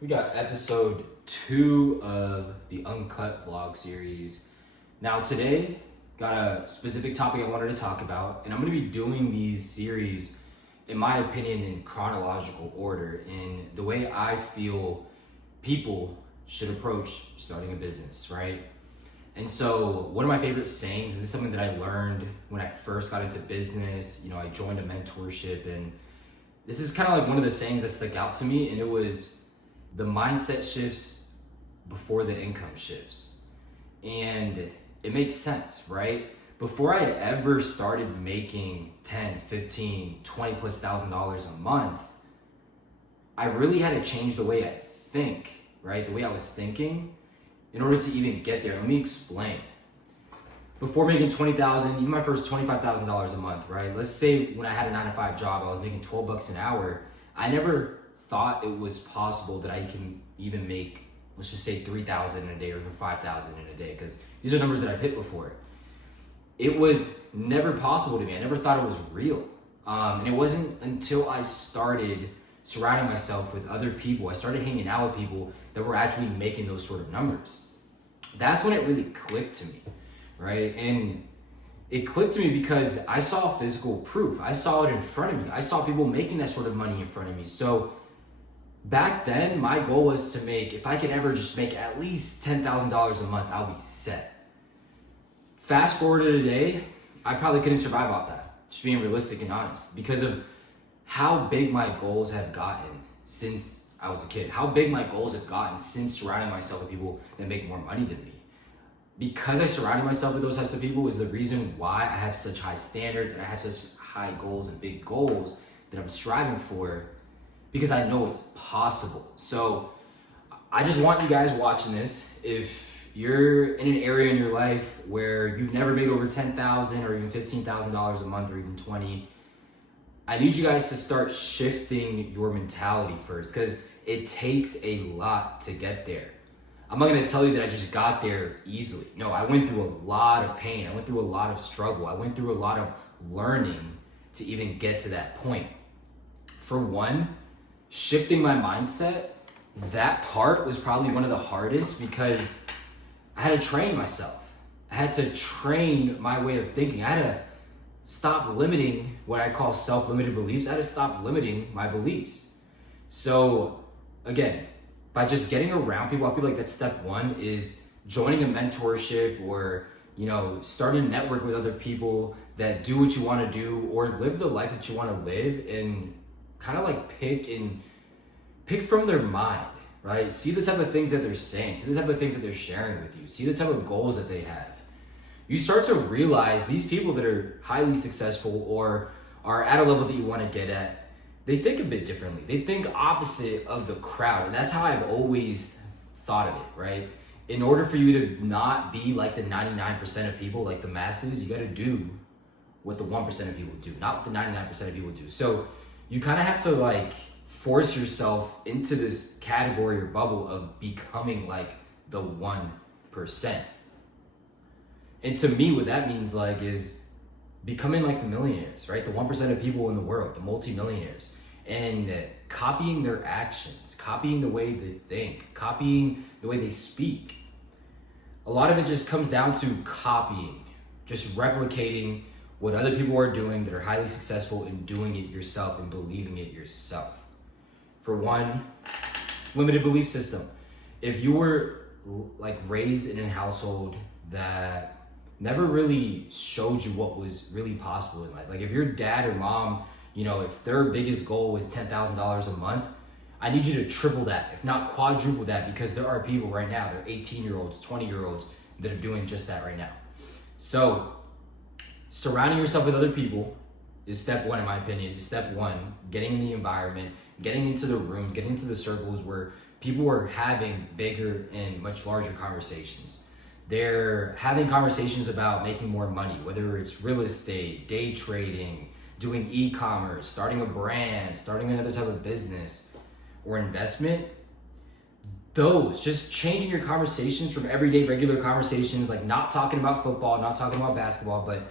We got episode 2 of the UNCUT vlog series. Now today, got a specific topic I wanted to talk about, and I'm going to be doing these series, in my opinion, in chronological order, in the way I feel people should approach starting a business, right? And so one of my favorite sayings, this is something that I learned when I first got into business. I joined a mentorship, and this is kind of like one of the sayings that stuck out to me, and it was, the mindset shifts before the income shifts. And it makes sense, right? Before I ever started making 10, 15, 20 plus $1,000 a month, I really had to change the way I think, right? The way I was thinking in order to even get there. Let me explain. Before making $20,000, even my first $25,000 a month, right? Let's say when I had a 9-to-5 job, I was making $12 an hour. I never thought it was possible that I can even make, let's just say $3,000 in a day or even $5,000 in a day, because these are numbers that I've hit before. It was never possible to me. I never thought it was real. And it wasn't until I started surrounding myself with other people, I started hanging out with people that were actually making those sort of numbers. That's when it really clicked to me, right? And it clicked to me because I saw physical proof. I saw it in front of me. I saw people making that sort of money in front of me. So back then, my goal was to make, if I could ever just make at least $10,000 a month, I'll be set. Fast forward to today, I probably couldn't survive off that, just being realistic and honest, because of how big my goals have gotten since I was a kid, how big my goals have gotten since surrounding myself with people that make more money than me. Because I surrounded myself with those types of people is the reason why I have such high standards and I have such high goals and big goals that I'm striving for, because I know it's possible. So I just want you guys watching this, if you're in an area in your life where you've never made over $10,000 or even $15,000 a month or even 20, I need you guys to start shifting your mentality first, because it takes a lot to get there. I'm not gonna tell you that I just got there easily. No, I went through a lot of pain. I went through a lot of struggle. I went through a lot of learning to even get to that point. For one, shifting my mindset, that part was probably one of the hardest, because I had to train myself. I had to train my way of thinking. I had to stop limiting what I call self-limited beliefs. I had to stop limiting my beliefs. So again, by just getting around people, I feel like that's step one, is joining a mentorship or, starting a network with other people that do what you want to do or live the life that you want to live, and kind of like pick from their mind, right? See the type of things that they're saying, see the type of things that they're sharing with you, see the type of goals that they have. You start to realize these people that are highly successful or are at a level that you want to get at, they think a bit differently. They think opposite of the crowd. And that's how I've always thought of it, right? In order for you to not be like the 99% of people, like the masses, you got to do what the 1% of people do, not what the 99% of people do. So you kind of have to force yourself into this category or bubble of becoming like the 1%. And to me, what that means is becoming like the millionaires, right? The 1% of people in the world, the multimillionaires, and copying their actions, copying the way they think, copying the way they speak. A lot of it just comes down to copying, just replicating what other people are doing that are highly successful, and doing it yourself and believing it yourself. For one, limited belief system. If you were raised in a household that never really showed you what was really possible in life, like if your dad or mom, if their biggest goal was $10,000 a month, I need you to triple that, if not quadruple that, because there are people right now, they're 18-year-olds, 20-year-olds that are doing just that right now. So surrounding yourself with other people is step one, in my opinion. Is step one, getting in the environment, getting into the rooms, getting into the circles where people are having bigger and much larger conversations. They're having conversations about making more money, whether it's real estate, day trading, doing e-commerce, starting a brand, starting another type of business or investment. Those, just changing your conversations from everyday regular conversations, like not talking about football, not talking about basketball, but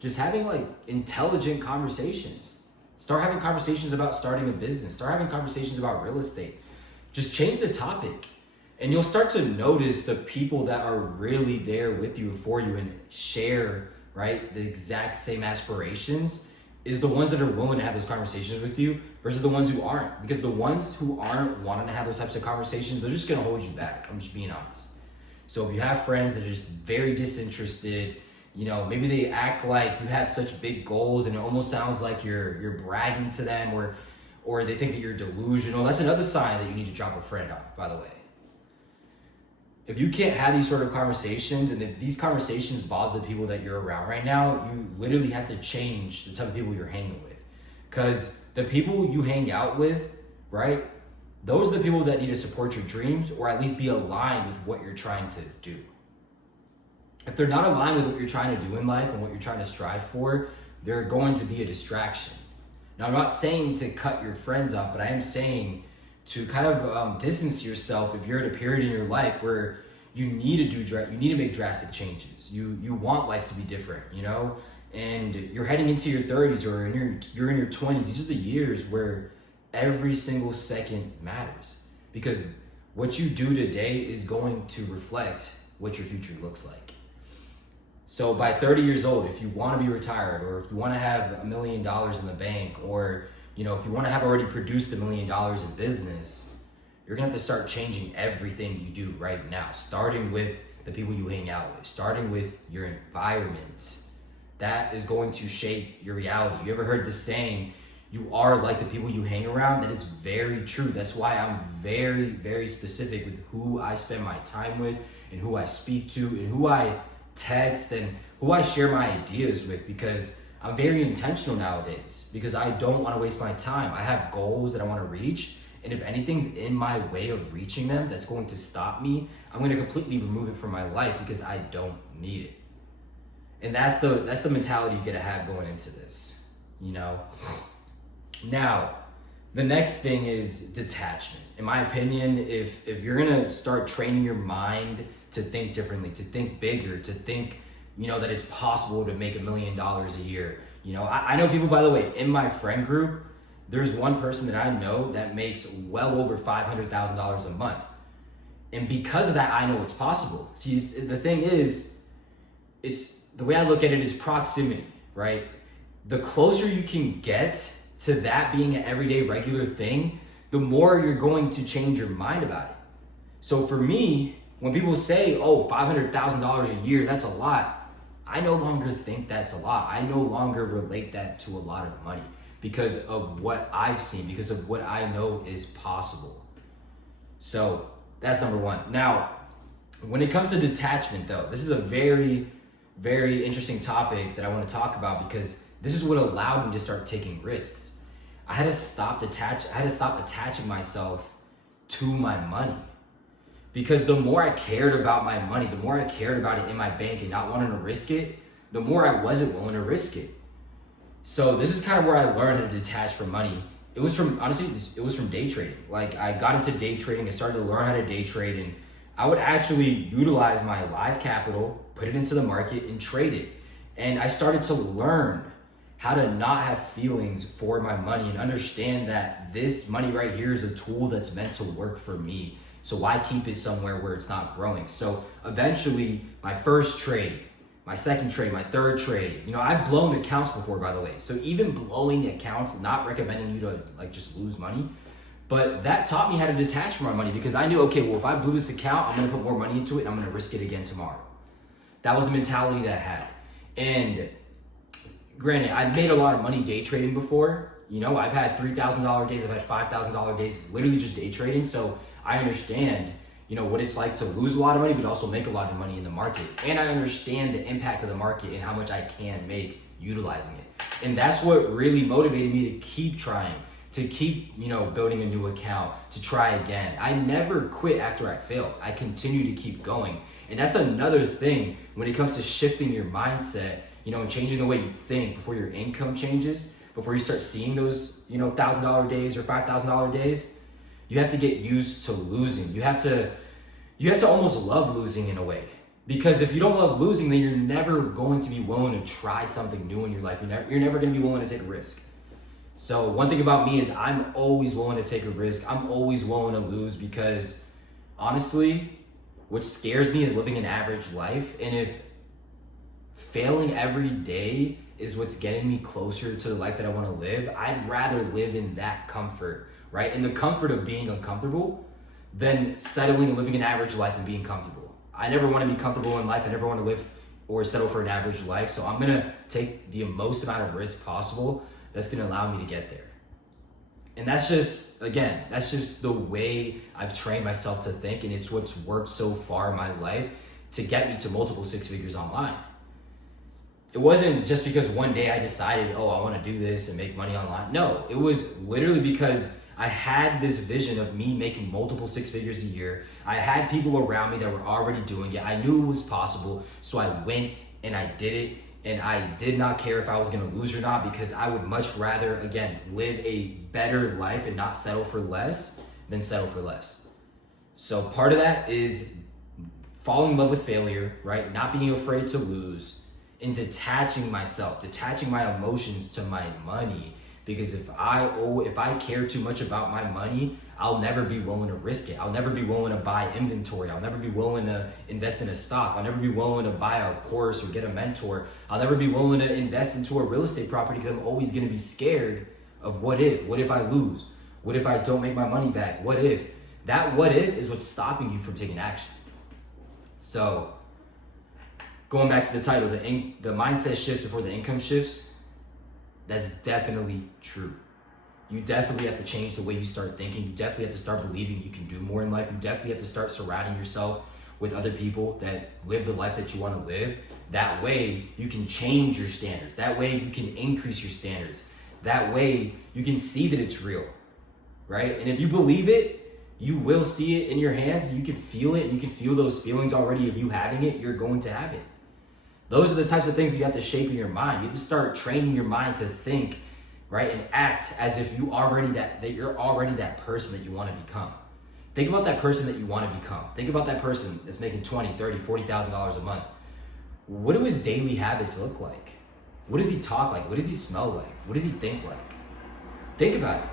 just having intelligent conversations. Start having conversations about starting a business. Start having conversations about real estate. just change the topic. And you'll start to notice the people that are really there with you and for you and share, right, the exact same aspirations is the ones that are willing to have those conversations with you versus the ones who aren't. Because the ones who aren't wanting to have those types of conversations, they're just gonna hold you back. I'm just being honest. So if you have friends that are just very disinterested, maybe they act like you have such big goals and it almost sounds like you're bragging to them or they think that you're delusional. That's another sign that you need to drop a friend off, by the way. If you can't have these sort of conversations, and if these conversations bother the people that you're around right now, you literally have to change the type of people you're hanging with. Because the people you hang out with, right, those are the people that need to support your dreams or at least be aligned with what you're trying to do. If they're not aligned with what you're trying to do in life and what you're trying to strive for, they're going to be a distraction. Now, I'm not saying to cut your friends off, but I am saying to kind of distance yourself if you're at a period in your life where you need to make drastic changes. You want life to be different, and you're heading into your 30s or you're in your 20s. These are the years where every single second matters, because what you do today is going to reflect what your future looks like. So by 30 years old, if you want to be retired, or if you want to have $1 million in the bank, or if you want to have already produced $1 million in business, you're gonna have to start changing everything you do right now, starting with the people you hang out with, starting with your environment. That is going to shape your reality. You ever heard the saying, you are like the people you hang around? That is very true. That's why I'm very, very specific with who I spend my time with and who I speak to and who I text and who I share my ideas with, because I'm very intentional nowadays, because I don't want to waste my time. I have goals that I want to reach, and if anything's in my way of reaching them that's going to stop me, I'm going to completely remove it from my life because I don't need it. And that's the mentality you got to have going into this, Now, the next thing is detachment. In my opinion, if you're going to start training your mind to think differently, to think bigger, to think, that it's possible to make $1 million a year. I know people, by the way, in my friend group, there's one person that I know that makes well over $500,000 a month. And because of that, I know it's possible. See, the thing is, the way I look at it is proximity, right? The closer you can get to that being an everyday regular thing, the more you're going to change your mind about it. So for me, when people say, oh, $500,000 a year, that's a lot, I no longer think that's a lot. I no longer relate that to a lot of money because of what I've seen, because of what I know is possible. So that's number one. Now, when it comes to detachment though, this is a very, very interesting topic that I want to talk about, because this is what allowed me to start taking risks. I had to stop attaching myself to my money. Because the more I cared about my money, the more I cared about it in my bank and not wanting to risk it, the more I wasn't willing to risk it. So this is kind of where I learned how to detach from money. It was from day trading. Like, I got into day trading, I started to learn how to day trade, and I would actually utilize my live capital, put it into the market and trade it. And I started to learn how to not have feelings for my money and understand that this money right here is a tool that's meant to work for me. So why keep it somewhere where it's not growing? So eventually, my first trade, my second trade, my third trade, I've blown accounts before, by the way. So even blowing accounts, not recommending you to just lose money, but that taught me how to detach from my money, because I knew, okay, well, if I blew this account, I'm gonna put more money into it and I'm gonna risk it again tomorrow. That was the mentality that I had. And granted, I've made a lot of money day trading before. I've had $3,000 days, I've had $5,000 days, literally just day trading. So I understand, what it's like to lose a lot of money, but also make a lot of money in the market. And I understand the impact of the market and how much I can make utilizing it. And that's what really motivated me to keep trying, to keep, building a new account, to try again. I never quit after I failed. I continue to keep going. And that's another thing when it comes to shifting your mindset, and changing the way you think before your income changes, before you start seeing those, $1,000 days or $5,000 days. You have to get used to losing. You have to almost love losing in a way. Because if you don't love losing, then you're never going to be willing to try something new in your life. You're never going to be willing to take a risk. So one thing about me is I'm always willing to take a risk. I'm always willing to lose because honestly, what scares me is living an average life. And if failing every day is what's getting me closer to the life that I want to live, I'd rather live in that comfort, right? In the comfort of being uncomfortable than settling and living an average life and being comfortable. I never want to be comfortable in life. I never want to live or settle for an average life. So I'm going to take the most amount of risk possible that's going to allow me to get there. And that's just, again, that's just the way I've trained myself to think. And it's what's worked so far in my life to get me to multiple six figures online. It wasn't just because one day I decided, oh, I want to do this and make money online. No, it was literally because I had this vision of me making multiple six figures a year. I had people around me that were already doing it. I knew it was possible. So I went and I did it. And I did not care if I was going to lose or not, because I would much rather, again, live a better life and not settle for less than settle for less. So part of that is falling in love with failure, right? Not being afraid to lose, and detaching myself, detaching my emotions to my money. Because if I care too much about my money, I'll never be willing to risk it. I'll never be willing to buy inventory. I'll never be willing to invest in a stock. I'll never be willing to buy a course or get a mentor. I'll never be willing to invest into a real estate property because I'm always going to be scared of what if? What if I lose? What if I don't make my money back? What if? That what if is what's stopping you from taking action. So going back to the title, the mindset shifts before the income shifts. That's definitely true. You definitely have to change the way you start thinking. You definitely have to start believing you can do more in life. You definitely have to start surrounding yourself with other people that live the life that you want to live. That way you can change your standards. That way you can increase your standards. That way you can see that it's real, right? And if you believe it, you will see it in your hands. And you can feel it. And you can feel those feelings already. If you having it, you're going to have it. Those are the types of things that you have to shape in your mind. You have to start training your mind to think, right, and act as if you're already that person that you want to become. Think about that person that you want to become. Think about that person that's making $20,000, $30,000, $40,000 a month. What do his daily habits look like? What does he talk like? What does he smell like? What does he think like? Think about it.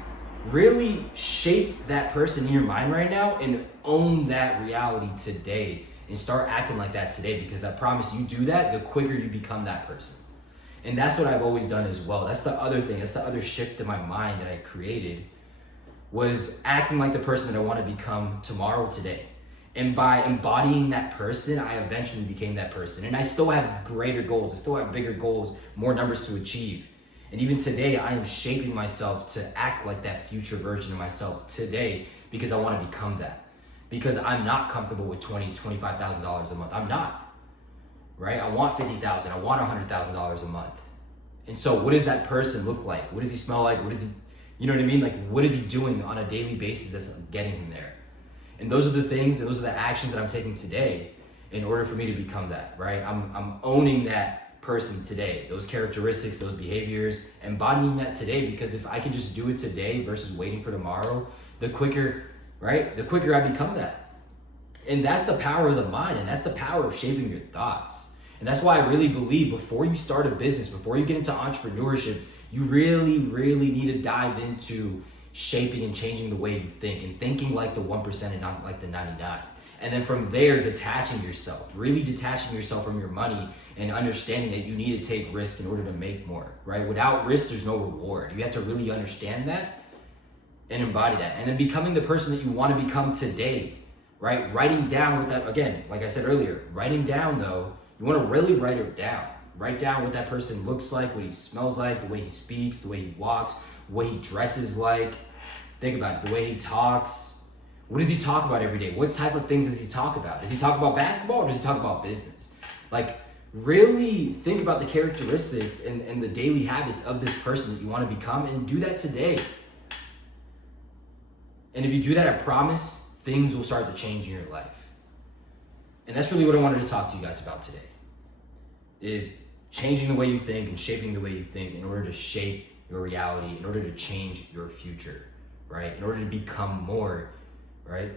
Really shape that person in your mind right now and own that reality today. And start acting like that today, because I promise you do that, the quicker you become that person. And that's what I've always done as well. That's the other thing. That's the other shift in my mind that I created, was acting like the person that I want to become tomorrow, today. And by embodying that person, I eventually became that person. And I still have greater goals. I still have bigger goals, more numbers to achieve. And even today, I am shaping myself to act like that future version of myself today, because I want to become that. Because I'm not comfortable with $20,000, $25,000 a month. I'm not, right? I want $50,000. I want $100,000 a month. And so what does that person look like? What does he smell like? What does he, you know what I mean? Like, what is he doing on a daily basis that's getting him there? And those are the things, and those are the actions that I'm taking today in order for me to become that, right? I'm owning that person today, those characteristics, those behaviors, embodying that today, because if I can just do it today versus waiting for tomorrow, the quicker, right? The quicker I become that. And that's the power of the mind, and that's the power of shaping your thoughts. And that's why I really believe before you start a business, before you get into entrepreneurship, you really, really need to dive into shaping and changing the way you think, and thinking like the 1% and not like the 99. And then from there, detaching yourself, really detaching yourself from your money and understanding that you need to take risk in order to make more, right? Without risk, there's no reward. You have to really understand that and embody that. And then becoming the person that you want to become today, right? Writing down what that, again, like I said earlier, writing down though, you want to really write it down. Write down what that person looks like, what he smells like, the way he speaks, the way he walks, what he dresses like. Think about it, the way he talks. What does he talk about every day? What type of things does he talk about? Does he talk about basketball or does he talk about business? Like, really think about the characteristics and the daily habits of this person that you want to become, and do that today. And if you do that, I promise things will start to change in your life. And that's really what I wanted to talk to you guys about today, is changing the way you think and shaping the way you think in order to shape your reality, in order to change your future, right? In order to become more, right?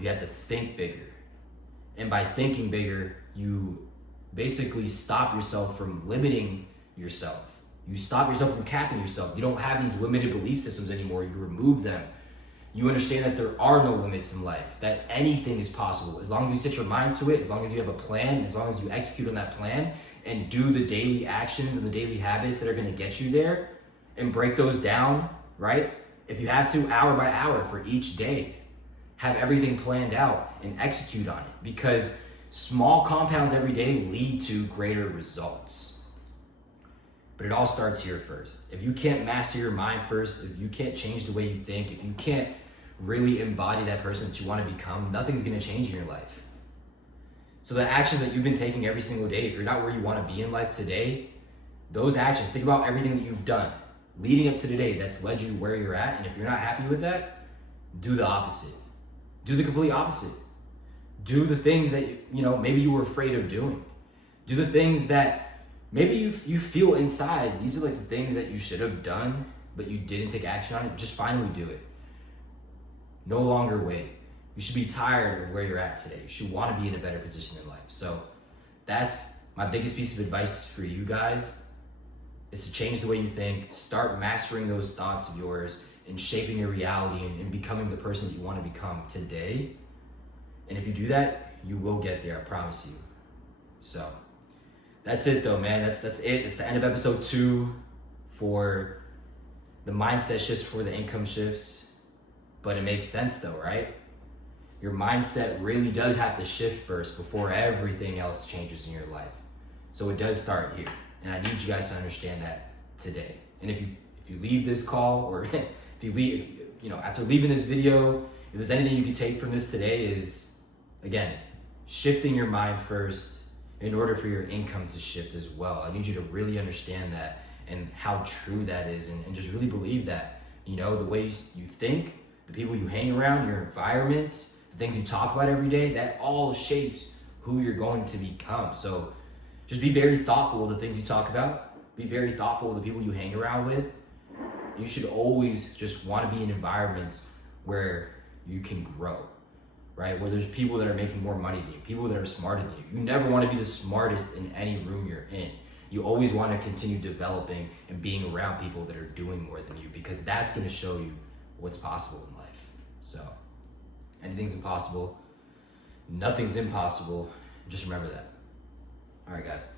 You have to think bigger. And by thinking bigger, you basically stop yourself from limiting yourself, You stop yourself from capping yourself. You don't have these limited belief systems anymore. You remove them. You understand that there are no limits in life, that anything is possible. As long as you set your mind to it, as long as you have a plan, as long as you execute on that plan and do the daily actions and the daily habits that are gonna get you there and break those down, right? If you have to, hour by hour for each day, have everything planned out and execute on it, because small compounds every day lead to greater results. But it all starts here first. If you can't master your mind first, if you can't change the way you think, if you can't really embody that person that you want to become, nothing's going to change in your life. So the actions that you've been taking every single day, if you're not where you want to be in life today, those actions, think about everything that you've done leading up to today that's led you to where you're at. And if you're not happy with that, do the opposite. Do the complete opposite. Do the things that, maybe you were afraid of doing. Do the things that maybe you feel inside, these are like the things that you should have done, but you didn't take action on it. Just finally do it. No longer wait. You should be tired of where you're at today. You should want to be in a better position in life. So that's my biggest piece of advice for you guys, is to change the way you think, start mastering those thoughts of yours and shaping your reality and becoming the person that you want to become today. And if you do that, you will get there, I promise you. So that's it though, man. That's it. It's the end of episode 2 for the mindset shifts for the income shifts. But it makes sense though, right? Your mindset really does have to shift first before everything else changes in your life. So it does start here. And I need you guys to understand that today. And if you leave this call, or if you leave, after leaving this video, if there's anything you can take from this today, is, again, shifting your mind first in order for your income to shift as well. I need you to really understand that and how true that is, and just really believe that, the ways you think, the people you hang around, your environment, the things you talk about every day, that all shapes who you're going to become. So just be very thoughtful of the things you talk about. Be very thoughtful of the people you hang around with. You should always just want to be in environments where you can grow, right? Where there's people that are making more money than you, people that are smarter than you. You never want to be the smartest in any room you're in. You always want to continue developing and being around people that are doing more than you, because that's going to show you what's possible in life. So anything's impossible. Nothing's impossible. Just remember that. All right, guys.